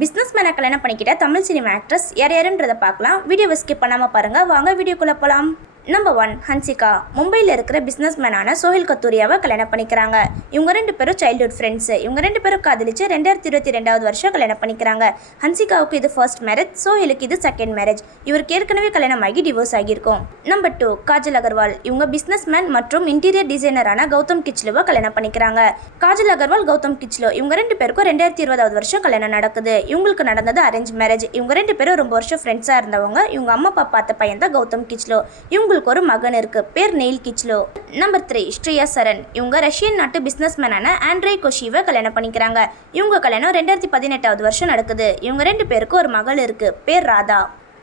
Business மேனை கல்யாணம் பண்ணிக்கிட்ட Tamil cinema actress யாருன்றதை பார்க்கலாம். வீடியோவை ஸ்கிப் பண்ணாமல் பாருங்கள். வாங்க வீடியோக்குள்ளே போகலாம். நம்பர் 1 ஹன்சிகா. மும்பையில் இருக்கிற பிஸ்னஸ் மேனான சோஹில் கத்தூரியாவை கல்யாணம் பண்ணிக்கிறாங்க. இவங்க 2 பேரும் சைல்ட்ஹுட் ஃப்ரெண்ட்ஸ். இவங்க 2 பேரும் காதலிச்சு 2022 வருஷம் கல்யாணம் பண்ணிக்கிறாங்க. ஹன்சிகாவுக்கு இது ஃபர்ஸ்ட் மேரேஜ், சோஹிலுக்கு இது செகண்ட் மேரேஜ். இவருக்கு ஏற்கனவே கல்யாணம் ஆகி டிவோர்ஸ் ஆகியிருக்கும். நம்பர் 2 காஜல் அகர்வால். இவங்க பிஸ்னஸ் மேன் மற்றும் இன்டீரியர் டிசைனரான கௌதம் கிச்லுவை கல்யாணம் பண்ணிக்கிறாங்க. காஜல் அகர்வால், கௌதம் கிச்லு இவங்க 2 பேருக்கும் 2020 வருஷம் கல்யாணம் நடக்குது. இவங்களுக்கு நடந்தது அரேஞ்ச் மேரேஜ். இவங்க 2 பேரும் ரொம்ப வருஷம் ஃப்ரெண்ட்ஸாக இருந்தவங்க. இவங்க அம்மா அப்பா பார்த்த பையன் தான் கௌதம் கிச்லு. இவங்களுக்கு ஒரு மகன் இருக்கு, பேர் நெயில் கிச்லோ. நம்பர் 3 ஸ்ரேயா சரண். இவங்க ரஷ்யன் நாட்டு பிசினஸ் மேனான ஆண்ட்ரே கோஷிவை கல்யாணம் பண்ணிக்கிறாங்க. இவங்க கல்யாணம் 2018 வருஷம் நடக்குது. இவங்க 2 பேருக்கு ஒரு மகள் இருக்கு, பேர் ராதா.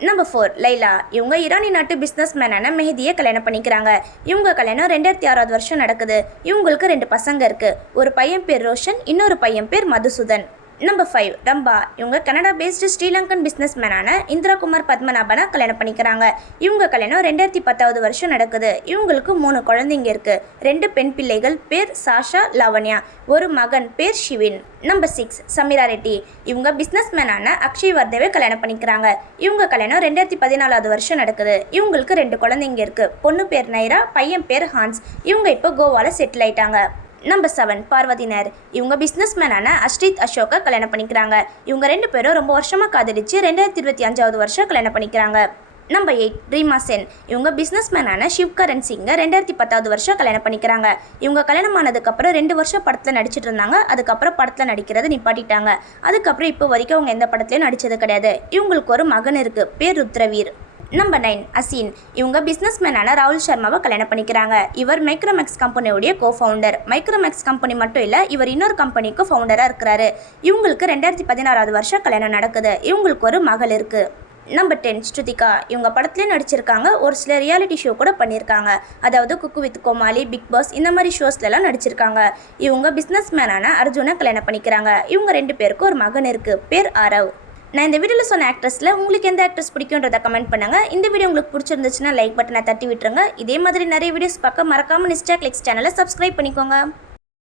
நம்பர் 4 லைலா. இவங்க ஈரானி நாட்டு பிஸ்னஸ் மேனான மெஹதியை கல்யாணம் பண்ணிக்கிறாங்க. இவங்க கல்யாணம் 2006 வருஷம் நடக்குது. இவங்களுக்கு 2 பசங்க இருக்கு. ஒரு பையன் பேர் ரோஷன், இன்னொரு பையன் பேர் மதுசூதன். நம்பர் 5 ரம்பா. இவங்க கனடா பேஸ்டு ஸ்ரீலங்கன் பிஸ்னஸ் மேனான இந்திரா குமார் பத்மநாபனை கல்யாணம் பண்ணிக்கிறாங்க. இவங்க கல்யாணம் 2010 வருஷம் நடக்குது. இவங்களுக்கு 3 குழந்தைங்க இருக்கு. 2 பெண் பிள்ளைகள், பேர் சாஷா, லாவண்யா. ஒரு மகன் பேர் ஷிவின். நம்பர் 6 சமீரா ரெட்டி. இவங்க பிஸ்னஸ் மேனான அக்ஷய் வர்தேவை கல்யாணம் பண்ணிக்கிறாங்க. இவங்க கல்யாணம் 2014 வருஷம் நடக்குது. இவங்களுக்கு 2 குழந்தைங்க இருக்கு. பொண்ணு பேர் நைரா, பையன் பேர் ஹான்ஸ். இவங்க இப்போ கோவாவில் செட்டில் ஆயிட்டாங்க. நம்பர் 7 பார்வதினர். இவங்க பிஸ்னஸ் மேனான அஷ்ரித் அசோக்கை கல்யாணம் பண்ணிக்கிறாங்க. இவங்க 2 பேரும் ரொம்ப வருஷமாக காதலிச்சு 2025 வருஷம் கல்யாணம் பண்ணிக்கிறாங்க. நம்பர் 8 ரீமா சென். இவங்க பிஸ்னஸ் மேனான சிவ்கரன் சிங்கை 2010 வருஷம் கல்யாணம் பண்ணிக்கிறாங்க. இவங்க கல்யாணம் ஆனதுக்கப்புறம் 2 வருஷம் படத்தில் நடிச்சிட்டு இருந்தாங்க. அதுக்கப்புறம் படத்தில் நடிக்கிறது நிப்பாட்டிட்டாங்க. அதுக்கப்புறம் இப்போ வரைக்கும் அவங்க எந்த படத்துலையும் நடித்தது கிடையாது. இவங்களுக்கு ஒரு மகன் இருக்கு, பேர் ருத்ரவீர். நம்பர் 9 அசீன். இவங்க பிஸ்னஸ் மேனான ராகுல் சர்மாவை கல்யாணம் பண்ணிக்கிறாங்க. இவர் மைக்ரோமேக்ஸ் கம்பெனியோடைய கோ-ஃபவுண்டர். மைக்ரோமேக்ஸ் கம்பெனி மட்டும் இல்லை, இவர் இன்னொரு கம்பெனிக்கு ஃபவுண்டராக இருக்கிறாரு. இவங்களுக்கு 2016 வருஷம் கல்யாணம் நடக்குது. இவங்களுக்கு ஒரு மகள் இருக்கு. நம்பர் 10 ஸ்ருதிகா. இவங்க படத்துலேயே நடிச்சிருக்காங்க. ஒரு சில ரியாலிட்டி ஷோ கூட பண்ணியிருக்காங்க. அதாவது cook with Comali, Bigg Boss இந்த மாதிரி ஷோஸ்லலாம் நடிச்சிருக்காங்க. இவங்க பிஸ்னஸ் மேனான அர்ஜுனை கல்யாணம் பண்ணிக்கிறாங்க. இவங்க 2 பேருக்கு ஒரு மகன் இருக்கு, பேர் ஆரவ். நான் இந்த வீடியோவில் சொன்ன ஆக்ட்ரஸில் உங்களுக்கு எந்த ஆக்ட்ரஸ் பிடிக்குன்றதை கமெண்ட் பண்ணுங்கள். இந்த வீடியோ உங்களுக்கு பிடிச்சிருந்துச்சுன்னா லைக் பட்டனை தட்டி விட்டுருங்க. இதே மாதிரி நிறைய வீடியோஸ் பார்க்க மறக்காமல் நிஸ்டா கிளிக்ஸ் சேனலை சப்ஸ்கிரைப் பண்ணிக்கோங்க.